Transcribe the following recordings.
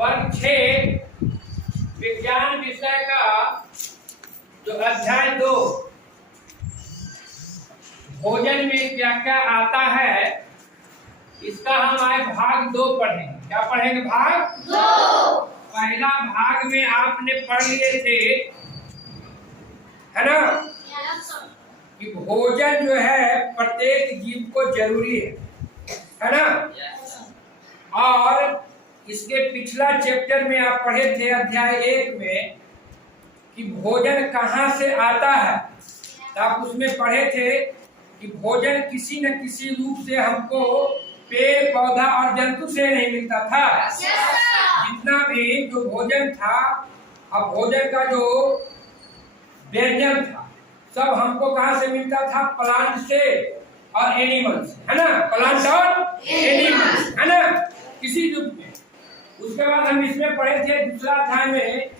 वर्ग 6 विज्ञान विषय का जो अध्याय 2 भोजन में क्या क्या आता है, इसका हम आज भाग 2 पढ़ेंगे। क्या पढ़ेंगे? भाग 2। पहला भाग में आपने पढ़ लिए थे, है ना, कि भोजन जो है प्रत्येक जीव को जरूरी है ना। और इसके पिछला चैप्टर में आप पढ़े थे अध्याय 1 में कि भोजन कहाँ से आता है। तो आप उसमें पढ़े थे कि भोजन किसी न किसी रूप से हमको पेड़ पौधा और जंतु से नहीं मिलता था। जितना भी जो भोजन था, अब भोजन का जो व्यंजन था सब हमको कहाँ से मिलता था? प्लांट से और एनिमल से, है ना। प्लांट और एनिमल, है ना, किसी रूप में। उसके बाद हम इसमें पढ़े थे दूसरा अध्याय में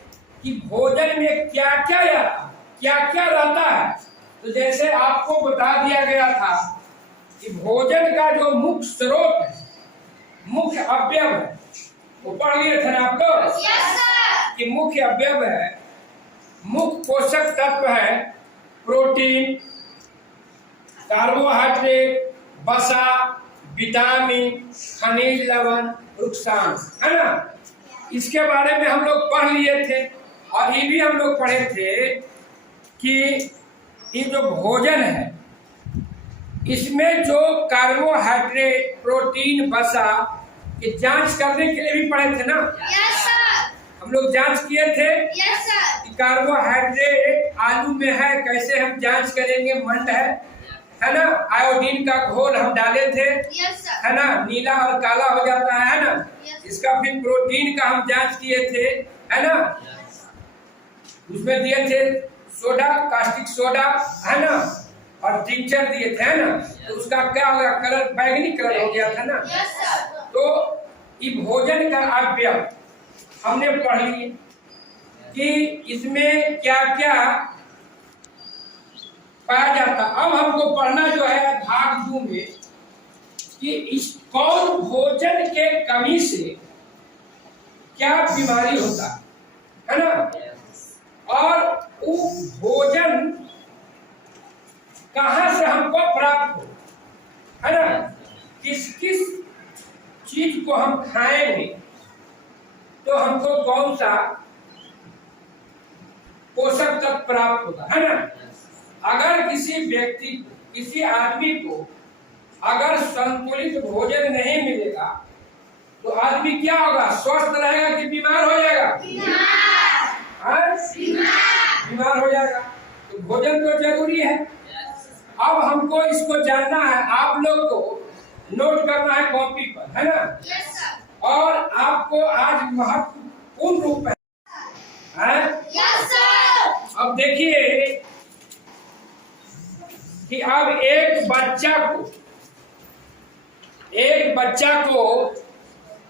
कि भोजन में क्या क्या रहता है। तो जैसे आपको बता दिया गया था कि भोजन का जो मुख्य स्रोत है, मुख्य अवयव है, वो पढ़ लिए थे ना आप लोग कि मुख्य अवयव है, मुख्य पोषक तत्व है प्रोटीन, कार्बोहाइड्रेट, वसा, विटामिन, खनिज लवण, रुक्षांश, है ना। इसके बारे में हम लोग पढ़ लिए थे। और ये भी हम लोग पढ़े थे कि ये जो भोजन है इसमें जो कार्बोहाइड्रेट, प्रोटीन, वसा, ये जांच करने के लिए भी पढ़े थे ना। हम लोग जांच किए थे कि कार्बोहाइड्रेट आलू में है, कैसे हम जांच करेंगे? मंड है ना। आयोडीन का घोल हम डाले थे, है ना, नीला और काला हो जाता है ना। इसका फिर प्रोटीन का हम जांच किए थे, है ना। उसमें दिए थे सोडा, कास्टिक सोडा, है ना, और टिंचर दिए थे, है ना। तो उसका क्या हो गया? कलर बैगनी कलर हो गया था ना। तो ये भोजन का अवयव हमने पढ़ लिए कि इसमें क्या क्या पाया जाता। अब हमको पढ़ना जो है भाग 2 में कि इस कौन भोजन के कमी से क्या बीमारी होता है ना, और वो भोजन कहाँ से हमको प्राप्त हो, है ना। किस किस चीज को हम खाएंगे तो हमको कौन सा पोषक तत्व प्राप्त होगा, है ना। अगर किसी व्यक्ति को, किसी आदमी को अगर संतुलित भोजन नहीं मिलेगा तो आदमी क्या होगा? स्वस्थ रहेगा कि बीमार हो जाएगा? बीमार हो जाएगा। तो भोजन तो जरूरी है। अब हमको इसको जानना है, आप लोग को नोट करना है कॉपी पर, है ना। और आपको आज महत्वपूर्ण रूप है। अब देखिए कि अब एक बच्चा को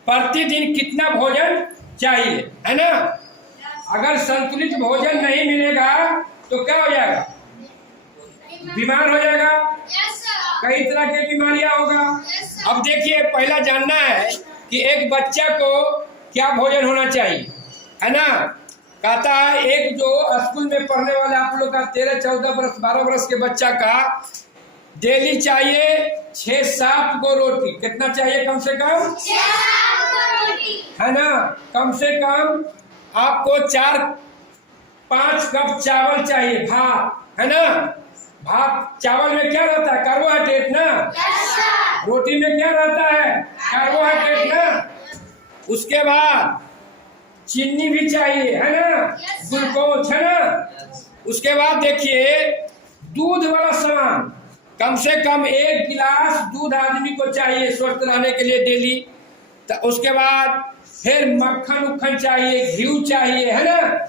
प्रतिदिन कितना भोजन चाहिए, है ना। अगर संतुलित भोजन नहीं मिलेगा तो क्या हो जाएगा? बीमार हो जाएगा, कई तरह की बीमारियां होगा। अब देखिए, पहला जानना है कि एक बच्चा को क्या भोजन होना चाहिए, है ना। कहता है एक जो स्कूल में पढ़ने वाले आप लोग का 13, 14 बरस, 12 बरस के बच्चा का डेली चाहिए 6-7 गो रोटी। कितना चाहिए? कम से कम 6-7 रोटी, है ना। कम से कम आपको 4-5 कप चावल चाहिए, भात, है ना। भात चावल में क्या रहता है? कार्बोहाइड्रेट ना। रोटी में क्या रहता है? कार्बोहाइड्रेट ना। उसके बाद चीनी भी चाहिए, है ना, ग्लूकोज, है ना। उसके बाद देखिए दूध वाला सामान, कम से कम 1 गिलास दूध आदमी को चाहिए स्वस्थ रहने के लिए डेली। तो उसके बाद फिर मक्खन चाहिए, घी चाहिए, है ना।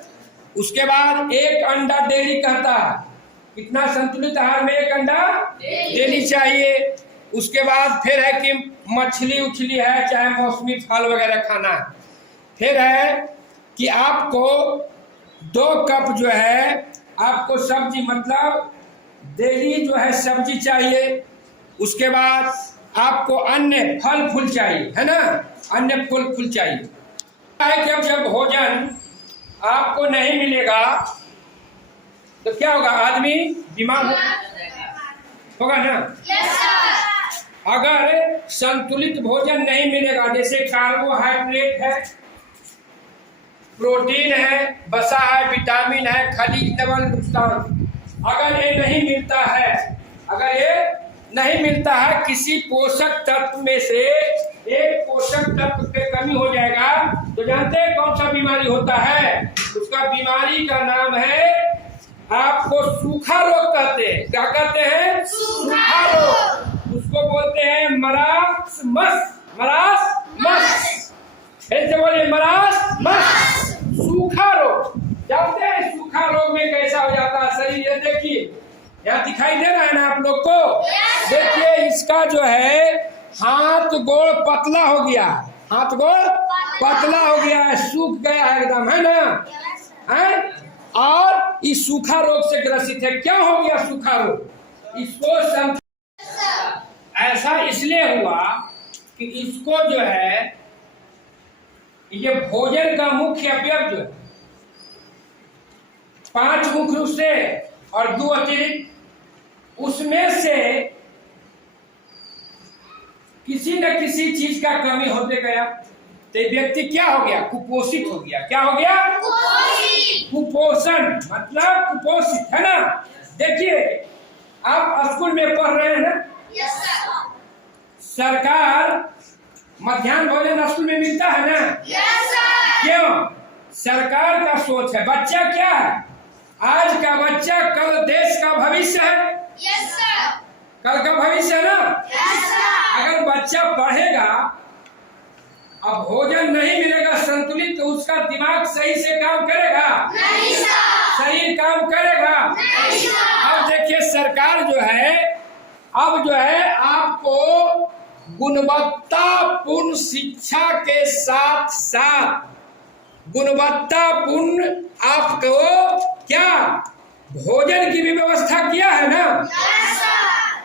उसके बाद 1 अंडा डेली कहता है। कितना? संतुलित आहार में 1 अंडा डेली चाहिए। उसके बाद फिर है कि मछली उछली है, चाहे मौसमी फल वगैरह खाना है। फिर है कि आपको 2 कप जो है आपको सब्जी, मतलब डेली जो है सब्जी चाहिए। उसके बाद आपको अन्य फल फूल चाहिए, है ना, अन्य फल फूल चाहिए। है कि अब जब भोजन आपको नहीं मिलेगा तो क्या होगा? आदमी बीमार होगा ना। अगर संतुलित भोजन नहीं मिलेगा, जैसे कार्बोहाइड्रेट है, प्रोटीन है, वसा है, विटामिन है, खनिज लवण नुकसान, अगर ये नहीं मिलता है, अगर ये नहीं मिलता है, किसी पोषक तत्व में से एक पोषक तत्व की कमी हो जाएगा तो जानते हैं कौन सा बीमारी होता है? उसका बीमारी का नाम है, आपको सूखा रोग कहते हैं। क्या कहते हैं? सूखा रोग। उसको बोलते हैं मरासमस। मरासमस, ऐसे बोलिए, मरासमस, सूखा रोग। जानते हैं सूखा रोग में कैसा हो जाता है शरीर? ये देखिए, यहाँ दिखाई दे रहा है ना आप लोग को? देखिए, इसका जो है हाथ गोड़ पतला हो गया, हाथ गोड़ पतला हो गया है, सूख गया है एकदम, है ना? है? और इस सूखा रोग से ग्रसित है। क्या हो गया सूखा रोग? इसको ऐसा इसलिए हुआ कि इसको जो है, ये भोजन का मुख्य अवयव जो है, 5 मुख्य रूप से और 2 अतिरिक्त, उसमें से किसी न किसी चीज का कमी होते गया तो व्यक्ति क्या हो गया? कुपोषित हो गया। क्या हो गया? कुपोषण मतलब कुपोषित, है ना? देखिए, आप स्कूल में पढ़ रहे हैं ना? सरकार मध्याह्न भोजन स्कूल में मिलता है ना? क्यों? सरकार का सोच है, बच्चा क्या है? आज का बच्चा कल देश का भविष्य है। कल का भविष्य है ना? अगर बच्चा पढ़ेगा, अब भोजन नहीं मिलेगा संतुलित, तो उसका दिमाग सही से काम करेगा? सही काम करेगा? अब देखिए, सरकार जो है, अब जो है आपको गुणवत्तापूर्ण शिक्षा के साथ साथ गुणवत्तापूर्ण आपको क्या भोजन की भी व्यवस्था किया है ना?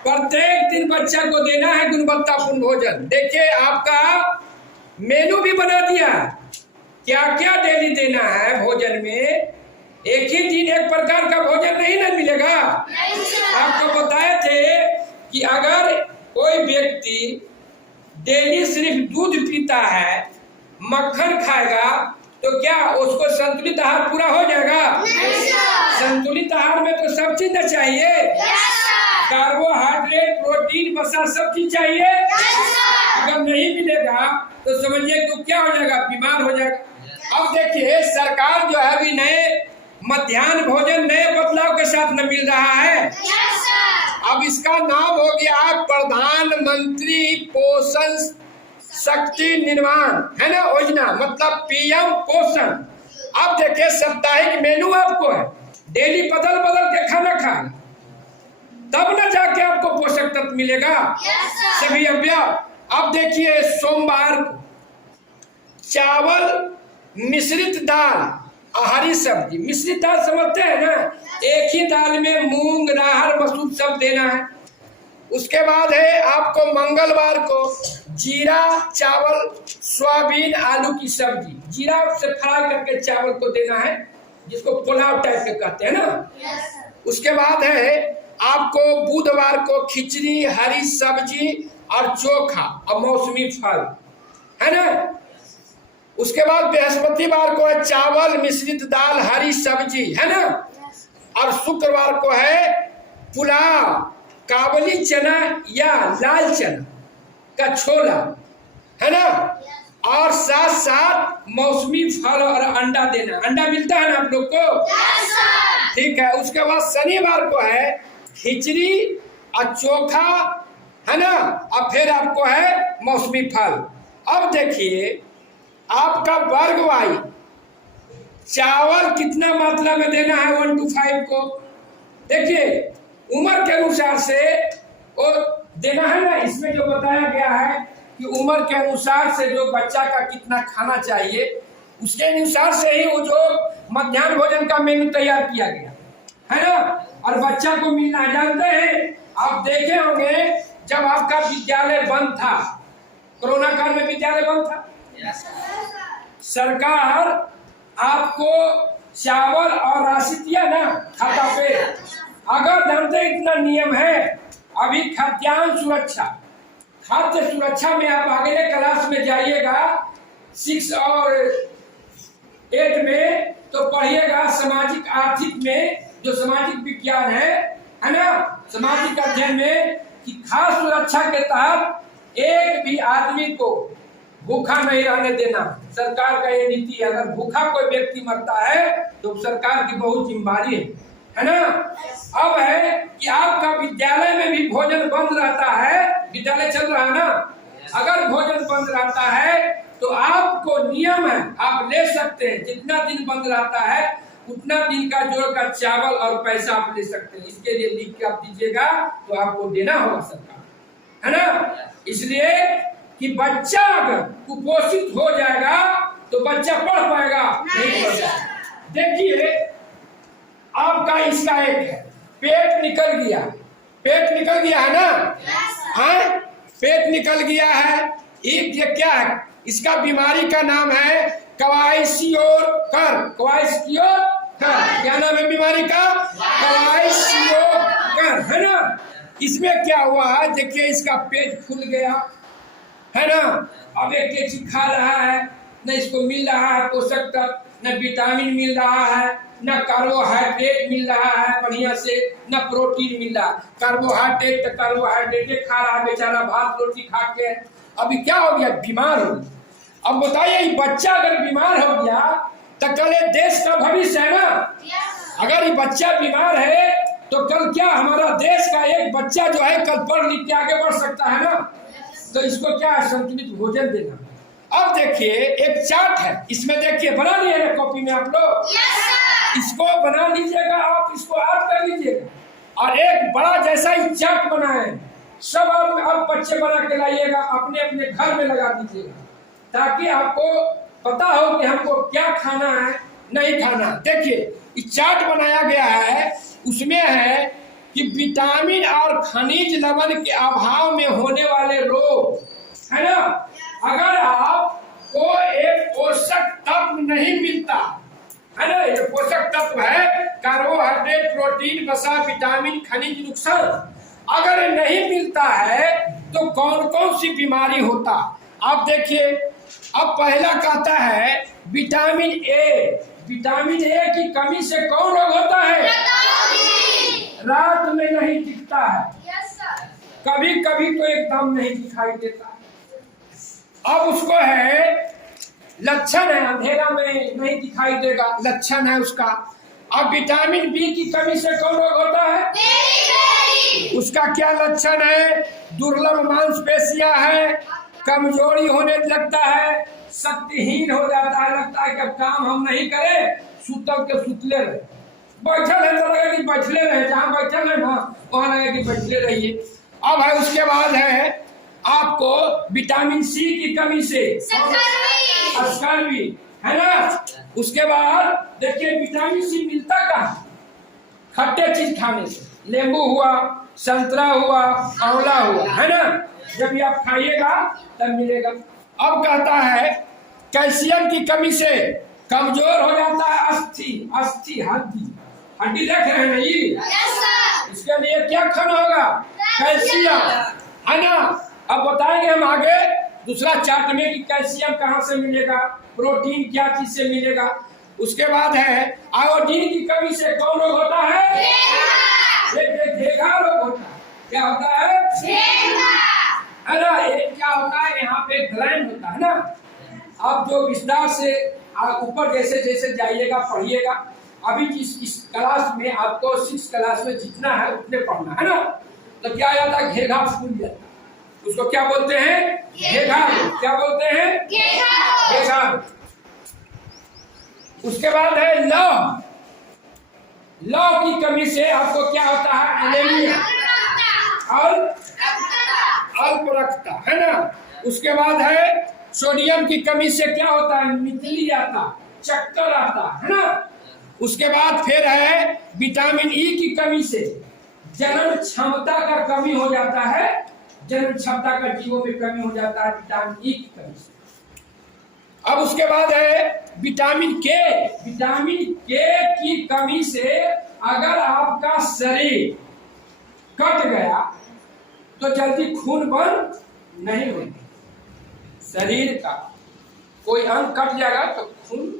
प्रत्येक दिन बच्चा को देना है गुणवत्तापूर्ण भोजन। देखिए, आपका मेनू भी बना दिया, क्या क्या डेली देना है भोजन में। एक ही दिन एक प्रकार का भोजन नहीं ना मिलेगा। आपको बताए थे कि अगर कोई व्यक्ति डेली सिर्फ दूध पीता है, मक्खन खाएगा, तो क्या उसको संतुलित आहार पूरा हो जाएगा? संतुलित आहार में तो सब चीज न चाहिए, कार्बोहाइड्रेट, प्रोटीन, वसा, सब चीज चाहिए। अगर नहीं मिलेगा तो समझिए तो क्या हो जाएगा? बीमार हो जाएगा। अब देखिए, सरकार जो है अभी नए मध्याह्न भोजन नए बदलाव के साथ न मिल रहा है। अब इसका नाम हो गया प्रधानमंत्री पोषण शक्ति निर्माण, है ना, योजना, मतलब पीएम पोषण। अब देखिए, साप्ताहिक मेनू आपको है, डेली बदल बदल के खाना खाना, तब न जाके आपको पोषक तत्व मिलेगा। सभी अवयव। अब देखिए, सोमवार को चावल, मिश्रित दाल, हरी सब्जी। मिश्रित दाल समझते हैं ना? एक ही दाल में मूंग, राहर, मसूर सब देना है। उसके बाद है आपको मंगलवार को जीरा चावल, सोयाबीन, आलू की सब्जी, जीरा से फ्राई करके चावल को देना है, जिसको पुलाव टाइप के कहते हैं ना। उसके बाद है आपको बुधवार को खिचड़ी, हरी सब्जी और चोखा और मौसमी फल, है ना। उसके बाद बृहस्पतिवार को है चावल, मिश्रित दाल, हरी सब्जी, है ना। और शुक्रवार को है पुलाव, काबुली चना या लाल चना का छोला, है ना। और साथ साथ मौसमी फल और अंडा देना। अंडा मिलता है ना आप लोग को? ठीक है। उसके बाद शनिवार को है खिचड़ी और चोखा, है ना। और फिर आपको है मौसमी फल। अब देखिए, आपका वर्ग वाई चावल कितना मात्रा में देना है 1 to 5 को। देखिए, उम्र के अनुसार से वो देना है ना। इसमें जो बताया गया है कि उम्र के अनुसार से जो बच्चा का कितना खाना चाहिए, उसके अनुसार से ही वो जो मध्याह्न भोजन का मेनू तैयार किया गया है ना। और बच्चा को मिलना, जानते हैं आप देखे होंगे जब आपका विद्यालय बंद था, कोरोना काल में विद्यालय बंद था, सरकार आपको चावल और राशि दिया ना खाता पे, अगर जानते इतना नियम है, अभी खाद्यान्न सुरक्षा, खाद्य सुरक्षा में आप अगले क्लास में जाइएगा 6 और 8 में, तो पढ़िएगा सामाजिक आर्थिक में, जो सामाजिक विज्ञान है ना, सामाजिक अध्ययन में, कि खाद्य सुरक्षा के तहत एक भी आदमी को भूखा नहीं रहने देना। सरकार का ये नीति है। अगर भूखा कोई व्यक्ति मरता है तो सरकार की बहुत जिम्मेदारी है ना। अब है कि आपका विद्यालय में भी भोजन बंद रहता है, विद्यालय चल रहा है ना, अगर भोजन बंद रहता है तो आपको नियम है, आप ले सकते हैं, जितना दिन बंद रहता है उतना दिन का जोड़कर चावल और पैसा आप ले सकते हैं। इसके लिए लिख के आप दीजिएगा तो आपको देना होगा सरकार, है ना। इसलिए कि बच्चा अगर कुपोषित हो जाएगा तो बच्चा पढ़ पाएगा नहीं पढ़ पाएगा। देखिए आपका इसका एक है, पेट निकल गया, पेट निकल गया है ना, हाँ पेट निकल गया है। एक ये क्या है, इसका बीमारी का नाम है क्वाइशियोकर, क्वाइशियोकर, क्या नाम है बीमारी का, क्वाइशियोकर, है ना। इसमें क्या हुआ है, देखिए इसका पेट फूल गया है ना। अब एक चीज खा रहा है, न इसको मिल रहा है पोषक तत्व, न विटामिन मिल रहा है, न कार्बोहाइड्रेट मिल रहा है बढ़िया से, न प्रोटीन मिल रहा है। कार्बोहाइड्रेट तो कार्बोहाइड्रेट खा रहा है बेचारा, भात रोटी खा के अभी क्या हो गया, बीमार हो गया। अब बताइए बच्चा अगर बीमार हो गया तो कल ये देश का भविष्य है ना। अगर ये बच्चा बीमार है तो कल क्या हमारा देश का एक बच्चा जो है कल पढ़ लिख के आगे बढ़ सकता है ना। तो इसको क्या है, संतुलित भोजन देना। अब देखिए एक चार्ट है, इसमें देखिए बना लिए ना कॉपी में आप लोग, इसको बना लीजिएगा, आप इसको याद कर लीजिएगा और एक बड़ा जैसा ही चार्ट बनाए, सब आप बच्चे बना के लाइएगा, अपने अपने घर में लगा दीजिएगा, ताकि आपको पता हो कि हमको क्या खाना है नहीं खाना। देखिए चार्ट बनाया गया है, उसमें है कि विटामिन और खनिज लवण के अभाव में होने वाले रोग, है ना। अगर आपको एक पोषक तत्व नहीं मिलता है ना, ये पोषक तत्व है कार्बोहाइड्रेट, प्रोटीन, वसा, विटामिन, खनिज, नुकसान, अगर नहीं मिलता है तो कौन कौन सी बीमारी होता। आप देखिए अब पहला कहता है विटामिन ए, विटामिन ए की कमी से कौन रोग होता है, रात में नहीं दिखता है, कभी कभी तो एकदम नहीं दिखाई देता। अब उसको है लक्षण है, अंधेरा में नहीं दिखाई देगा, लक्षण है उसका। अब विटामिन बी की कमी से कौन रोग होता है, उसका क्या लक्षण है, दुर्लभ मांसपेशियां है, कमजोरी होने लगता है, शक्तिहीन हो जाता है, लगता है कि अब काम हम नहीं करें, सुतल के सुतले रहे, बैठल है तो लगे कि बैठले रहे, जहाँ बैठल है ना वहां लगे कि बैठले रहिए। अब है उसके बाद है आपको विटामिन सी की कमी से स्कर्वी, है ना। उसके बाद देखिए विटामिन सी मिलता कहाँ, खट्टे चीज खाने से, नींबू हुआ, संतरा हुआ, आंवला हुआ, है ना, जब भी आप खाइएगा तब मिलेगा। अब कहता है कैल्शियम की कमी से कमजोर हो जाता है अस्थि, अस्थि हड्डी, हड्डी देख रहे हैं ना ये, इसके लिए क्या खाना होगा, कैल्शियम, है ना। अब बताएंगे हम आगे दूसरा चार्ट में कि कैल्शियम कहाँ से मिलेगा, प्रोटीन क्या चीज से मिलेगा। उसके बाद है आयोडीन की कमी से कौन रोग होता है, घेघा रोग होता है। क्या होता है ना, एक क्या होता है, यहाँ पे ग्लैंड होता है ना। आप जो विस्तार से ऊपर जैसे जैसे जाइएगा पढ़िएगा, अभी इस क्लास में आपको 6 क्लास में जितना है उतने पढ़ना है ना। तो क्या जाता है, घेघा फूल जाता है, उसको क्या बोलते हैं, घेघा, क्या बोलते हैं, घेघा। उसके बाद है लौह, लौह की कमी से आपको क्या होता है, एनीमिया और अल्प रक्तता, है ना। उसके बाद है सोडियम की कमी से क्या होता है, मितली आता, चक्कर आता, है ना। उसके बाद फिर है विटामिन ई की कमी से जन्म क्षमता का कमी हो जाता है, जन्म क्षमता का जीवों में कमी हो जाता है विटामिन ई की कमी से। अब उसके बाद है विटामिन के। विटामिन के की कमी से अगर आपका शरीर कट गया तो जल्दी खून बंद नहीं होगा। शरीर का कोई अंग कट जाएगा तो खून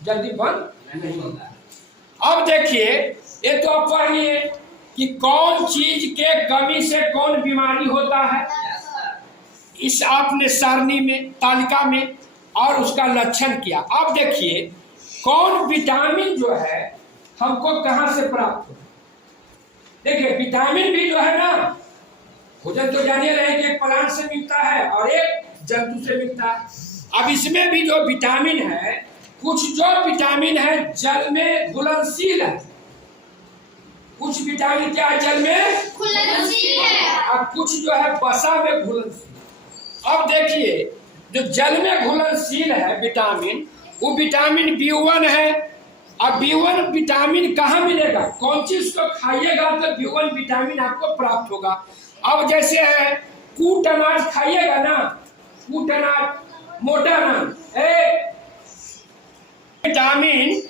जल्दी बंद नहीं होता। अब देखिए, ये तो आप पढ़िए कि कौन चीज के कमी से कौन बीमारी होता है, इस आपने सारणी में, तालिका में, और उसका लक्षण किया। अब देखिए कौन विटामिन जो है हमको कहां से प्राप्त हो। देखिए विटामिन भी जो है ना, भोजन तो जानिए रहे कि एक प्लांट से मिलता है और एक जंतु से मिलता है। अब इसमें भी जो विटामिन है, कुछ जो विटामिन है जल में घुलनशील है, कुछ विटामिन क्या है जल में घुलनशील है, और कुछ जो है वसा में घुलनशील। अब देखिए जो जल में घुलनशील है विटामिन, वो विटामिन B1 है। अब B1 विटामिन कहाँ मिलेगा, कौन चीज को खाइएगा तो B1 विटामिन आपको प्राप्त होगा। अब जैसे है कूट अनाज खाइएगा ना, कूट अनाज, मोटा अनाज, विटामिन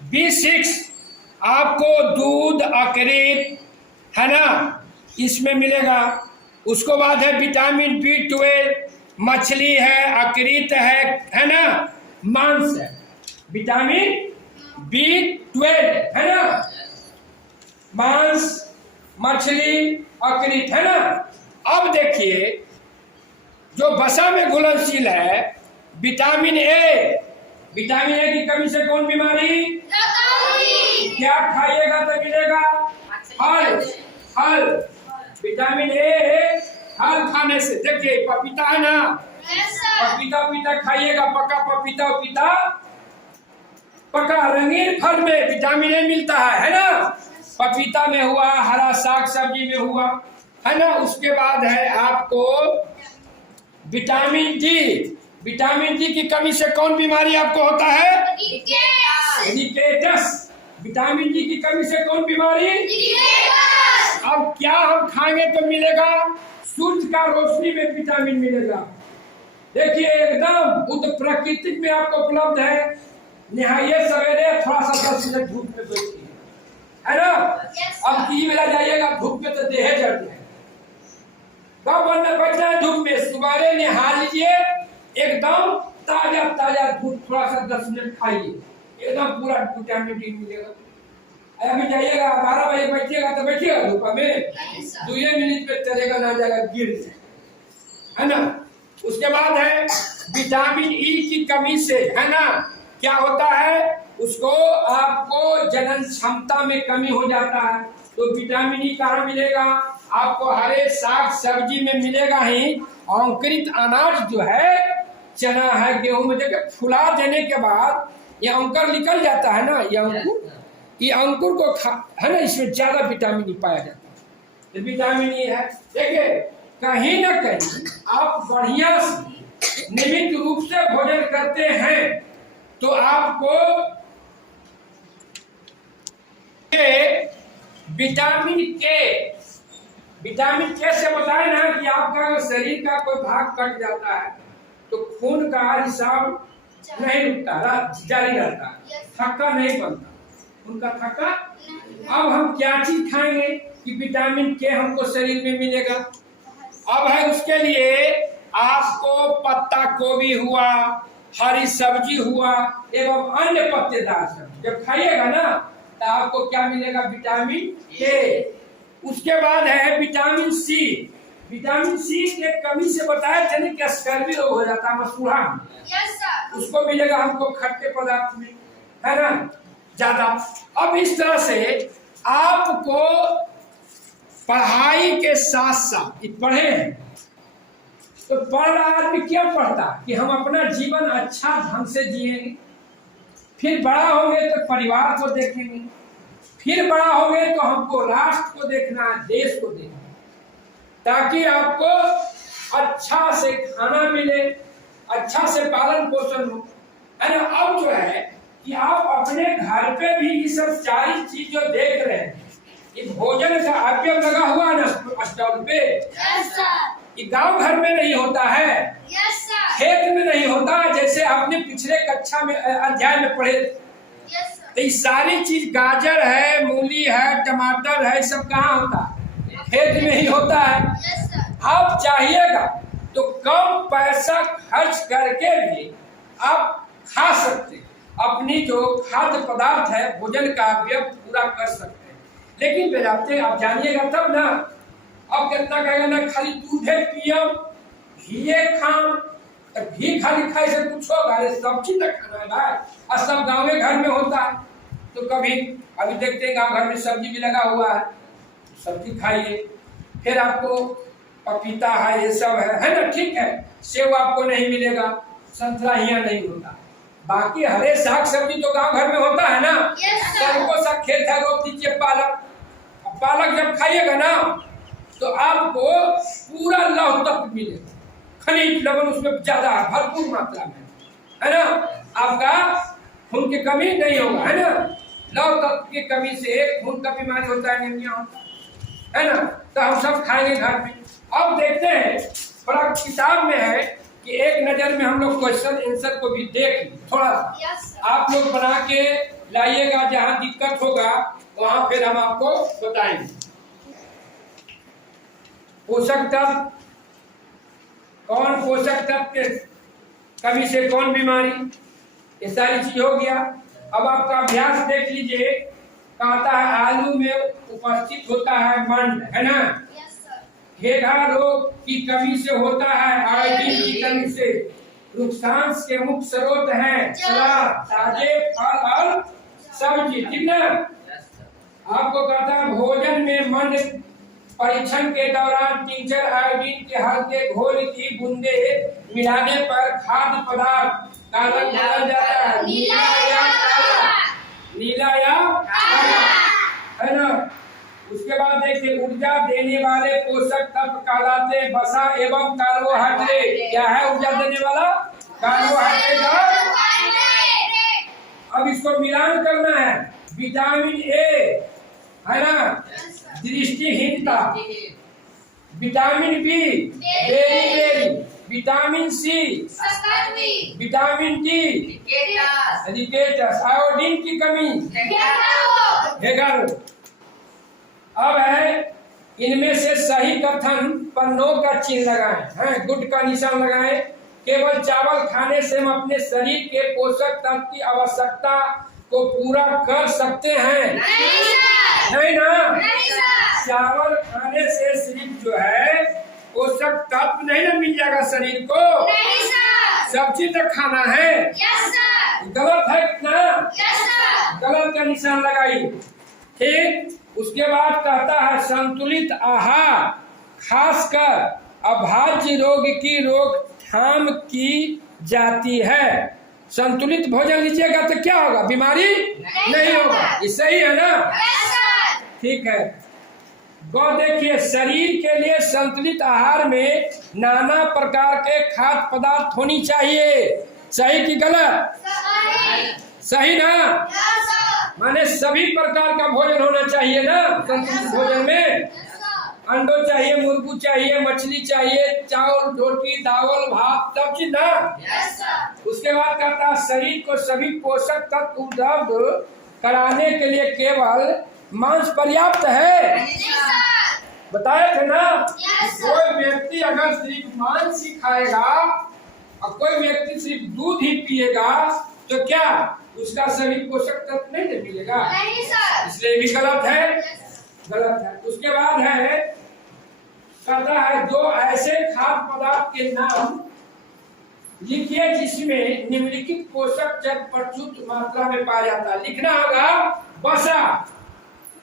B6 आपको दूध, अकरीत है ना, इसमें मिलेगा। उसको बाद है विटामिन B12, मछली है, अकरीत है ना, मांस है। विटामिन B12 है ना, मांस, मछली, अकरीत है ना। अब देखिए जो वसा में घुलनशील है विटामिन ए। विटामिन ए की कमी से कौन बीमारी, क्या खाइएगा तो मिलेगा, फल। फल, विटामिन ए फल खाने से। देखिए पपीता है ना, पपीता खाइएगा, पका पपीता पका रंगीन फल में विटामिन ए मिलता है ना। पपीता में हुआ, हरा साग सब्जी में हुआ, है ना। उसके बाद है आपको विटामिन डी। विटामिन डी की कमी से कौन बीमारी आपको होता है, रिकेटस। विटामिन डी की कमी से कौन बीमारी, अब क्या हम खाएंगे तो मिलेगा, सूर्य का रोशनी में विटामिन मिलेगा। देखिए एकदम वो तो प्राकृतिक में आपको उपलब्ध है। नहाइए सवेरे, थोड़ा सा 10 मिनट धूप में बैठिए, है ना। अब 3 बेला जाइएगा धूप में तो देह जल जाए। कब बनना बैठना है धूप में, सुबह नहा लीजिए, एकदम ताजा ताजा दूध, थोड़ा सा 10 मिनट खाइए, एकदम पूरा विटामिन डी मिलेगा। अभी जाइएगा 12 बजे बैठिएगा तो बैठिएगा धूप में, 2 मिनट में चलेगा ना जाएगा, गिर जाए, है ना। उसके बाद है विटामिन ई की कमी से, है ना, क्या होता है, उसको आपको जनन क्षमता में कमी हो जाता है। तो विटामिन ई कहाँ मिलेगा, आपको हरे साग सब्जी में मिलेगा ही। अंकुरित अनाज जो है, चना है, गेहूं में, देखिए फुला देने के बाद ये अंकुर निकल जाता है ना, ये अंकुर को है ना, इसमें ज्यादा विटामिन ई पाया जाता है। तो विटामिन ई है। देखिए कहीं ना कहीं आप बढ़िया से नियमित रूप से भोजन करते हैं तो आपको विटामिन के से बताए ना कि आपका शरीर का कोई भाग कट जाता है तो खून का हिसाब नहीं रुकता, जारी रहता, थक्का नहीं बनता, उनका थक्का। अब हम क्या चीज खाएंगे कि विटामिन के हमको शरीर में मिलेगा। अब है उसके लिए आपको पत्ता गोभी हुआ, हरी सब्जी हुआ एवं अन्य पत्तेदार सब्जी जब खाइएगा ना तो आपको क्या मिलेगा, विटामिन के। उसके बाद है विटामिन सी। विटामिन सी के कमी से बताया थे कि स्कर्वी रोग हो जाता है, मसूड़ा, उसको मिलेगा हमको खट्टे पदार्थ में, है ना, ज्यादा। अब इस तरह से आपको पढ़ाई के साथ साथ पढ़े हैं तो पढ़ रहा आदमी क्या पढ़ता कि हम अपना जीवन अच्छा ढंग से जिएंगे, फिर बड़ा होंगे तो परिवार को देखेंगे, फिर बड़ा होंगे तो हमको राष्ट्र को देखना है, देश को देखना है, ताकि आपको अच्छा से खाना मिले, अच्छा से पालन पोषण हो, है ना। अब जो है कि आप अपने घर पे भी ये सब 4 चीज जो देख रहे हैं, ये भोजन का आइटम लगा हुआ ना स्टॉल पे, ये गांव घर में नहीं होता है, खेत में नहीं होता। जैसे आपने पिछले कक्षा में अध्याय में पढ़े, तो ये सारी चीज गाजर है, मूली है, टमाटर है, सब कहाँ होता है? खेत में ही होता है। आप चाहिएगा तो कम पैसा खर्च करके भी आप खा सकते हैं, अपनी जो खाद्य पदार्थ है, भोजन का व्यय पूरा कर सकते हैं। लेकिन बेजाते आप जानिएगा तब ना। अब कितना कहेगा ना, खाली दूधे पियो, घी खाओ, तो घी खाली खाए से कुछ होगा? सब चीज तक खाना है भाई, और सब गाँव घर में होता है। तो कभी अभी देखते हैं गाँव घर में सब्जी भी लगा हुआ है, सब्जी खाइए। फिर आपको पपीता है, ये सब है ना, ठीक है। सेब आपको नहीं मिलेगा, संतरा यहाँ नहीं होता। बाकी हरे साग सब्जी तो गांव घर में होता है ना। सबको सा खेत है, रोप दीजिए पालक। पालक जब खाइएगा ना तो आपको पूरा लौह तत्व मिलेगा, खनिज लवण उसमें ज्यादा है, भरपूर मात्रा में, है ना। आपका खून की कमी नहीं होगा, है ना। लौह तत्व की कमी से खून का बीमारी होता है, एनीमिया होता है ना। तो हम सब खाएंगे घर में। अब देखते हैं, बड़ा किताब में है कि एक नजर में हम लोग क्वेश्चन आंसर को भी देख थोड़ा सा आप लोग बना के लाइएगा। जहां दिक्कत होगा वहां फिर हम आपको बताएंगे। पोषक तत्व, कौन पोषक तत्व के कमी से कौन बीमारी, ये सारी चीज हो गया। अब आपका अभ्यास देख लीजिए। कहता है आलू में उपस्थित होता है मंड, है ना। घेघा रोग की कमी से होता है, आयोडीन की कमी से। नुकसान के मुख्य स्रोत हैं सलाद, ताजे फल और सब्जी, ठीक ना। आपको कहता है भोजन में मंड परीक्षण के दौरान टिंचर आयोडीन के हल्के घोल की बूंदे मिलाने पर खाद्य पदार्थ का रंग बदल जाता है, नीला या काला, नीला या काला, है ना। उसके बाद देखिए, ऊर्जा देने वाले पोषक तत्व कहलाते हैं वसा एवं कार्बोहाइड्रेट। क्या है ऊर्जा देने वाला? कार्बोहाइड्रेट और अब इसको मिलान करना है। विटामिन ए, है ना, दृष्टिहीनता। विटामिन बी, बेरी, vitamin C, vitamin D, rickets, iodine की कमी, घेघा। अब है, इनमें से सही कथन पर नो का चिन्ह लगाएं, हैं, गुड का निशान लगाएं। केवल चावल खाने से हम अपने शरीर के पोषक तत्व की आवश्यकता को पूरा कर सकते हैं? नहीं ना। चावल खाने से सिर्फ जो है पोषक तत्व नहीं ना मिल जाएगा शरीर को, सब्जी तो खाना है। गलत है ना, गलत का निशान लगाइए, ठीक। उसके बाद कहता है संतुलित आहार खासकर अभाज्य रोग की रोकथाम की जाती है। संतुलित भोजन लीजिएगा तो क्या होगा? बीमारी नहीं होगा। ये सही है ना? ठीक है। गौ देखिए, शरीर के लिए संतुलित आहार में नाना प्रकार के खाद्य पदार्थ होनी चाहिए। सही कि गलत? सही ना। माने सभी प्रकार का भोजन होना चाहिए ना संतुलित भोजन में। अंडो चाहिए, मुर्गू चाहिए, मछली चाहिए, चावल, रोटी, दावल, भात, सब चीज ना। उसके बाद कहता है शरीर को सभी पोषक तत्व उपलब्ध कराने के लिए केवल मांस पर्याप्त है। बताए थे ना। कोई व्यक्ति अगर सिर्फ मांस ही खाएगा और कोई व्यक्ति सिर्फ दूध ही पिएगा तो क्या उसका शरीर पोषक तत्व नहीं मिलेगा? इसलिए भी गलत है, गलत है। उसके बाद है, कहता है दो ऐसे खाद्य पदार्थ के नाम लिखिए जिसमें निम्नलिखित पोषक तत्व प्रचुर मात्रा में पाया जाता है। लिखना होगा वसा।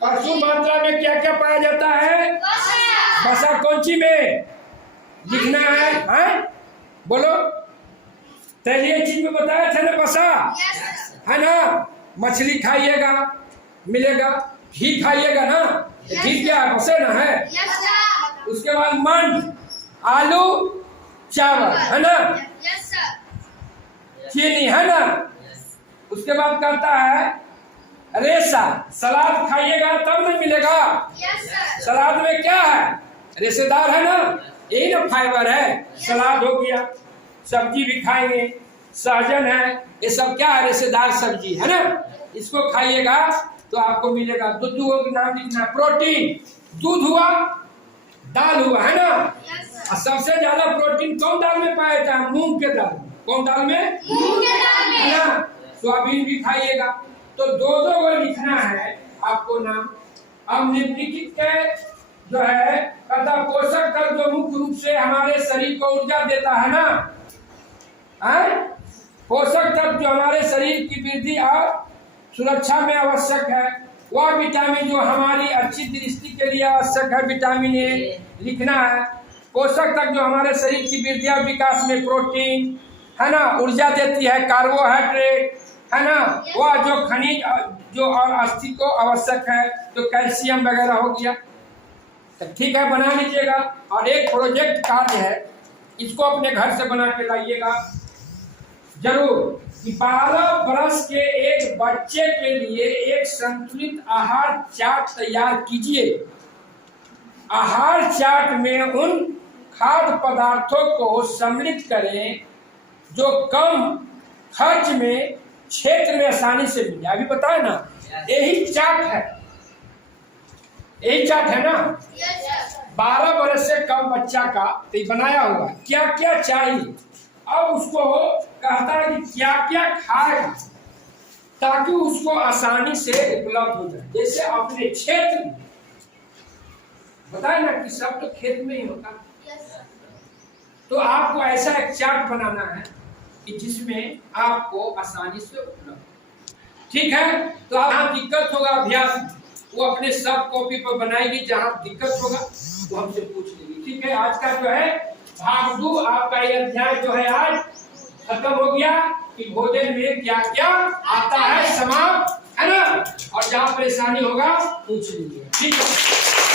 प्रचुर मात्रा में क्या क्या पाया जाता है? वसा। कौन सी में लिखना है? बोलो। तैलीय चीज में बताया था ना वसा, है ना। मछली खाइएगा मिलेगा, घी खाइएगा ना, घी क्या है? वसा ना है। उसके बाद मंड, आलू, चावल, है ना, चीनी, है ना। उसके बाद करता है रेशा। सलाद खाइएगा तब नहीं मिलेगा। सलाद में क्या है? रेशेदार, है ना। यही ना फाइबर है। सलाद हो गया, सब्जी भी खाएंगे, सहजन है, ये सब क्या है, रेशेदार सब्जी है ना। इसको खाइएगा तो आपको मिलेगा दूध नाम लिखना, प्रोटीन, दूध हुआ, दाल हुआ, है ना। और सबसे ज्यादा प्रोटीन कौन दाल में पाया जाता है? मूंग के दाल में। कौन दाल में? मूंग के दाल में, है ना। सोयाबीन भी खाइएगा। तो दो को लिखना है आपको नाम। अब निम्नलिखित के जो है कहता पोषक तत्व जो मुख्य रूप से हमारे शरीर को ऊर्जा देता है ना, पोषक तत्व जो हमारे शरीर की वृद्धि और सुरक्षा में आवश्यक है, वह विटामिन जो हमारी अच्छी दृष्टि के लिए आवश्यक है, विटामिन ए लिखना है। पोषक तत्व जो हमारे शरीर की वृद्धि और विकास में, प्रोटीन, है ना, ऊर्जा देती है, कार्बोहाइड्रेट, है ना, वह जो खनिज जो और अस्थि को आवश्यक है, तो कैल्शियम वगैरह हो गया। तो ठीक है, बना लीजिएगा। और एक प्रोजेक्ट कार्य है, इसको अपने घर से बना के लाइएगा जरूर। 12 वर्ष के एक बच्चे के लिए एक संतुलित आहार चार्ट तैयार कीजिए। आहार चार्ट में उन खाद्य पदार्थों को सम्मिलित करें जो कम खर्च में क्षेत्र में आसानी से मिले। अभी बताए ना, यही चार्ट है, यही चार्ट है ना। 12 वर्ष से कम बच्चा का तो बनाया हुआ क्या क्या चाहिए। अब उसको कहता है कि क्या क्या खाएगा ताकि उसको आसानी से उपलब्ध हो जाए। जैसे अपने क्षेत्र में बताए ना कि सब तो खेत में ही होता, तो आपको ऐसा एक चार्ट बनाना है कि जिसमें आपको आसानी से उपलब्ध। ठीक है, तो आप जहाँ दिक्कत होगा अभ्यास, वो अपने सब कॉपी पर बनाएगी। जहाँ दिक्कत होगा वो हमसे पूछ लेगी। ठीक है, आज का जो है भाग 2 आपका ये अध्याय जो है आज खत्म हो गया कि भोजन में क्या क्या आता है, समाप्त, है ना। और जहाँ परेशानी होगा पूछ लीजिए। ठीक है।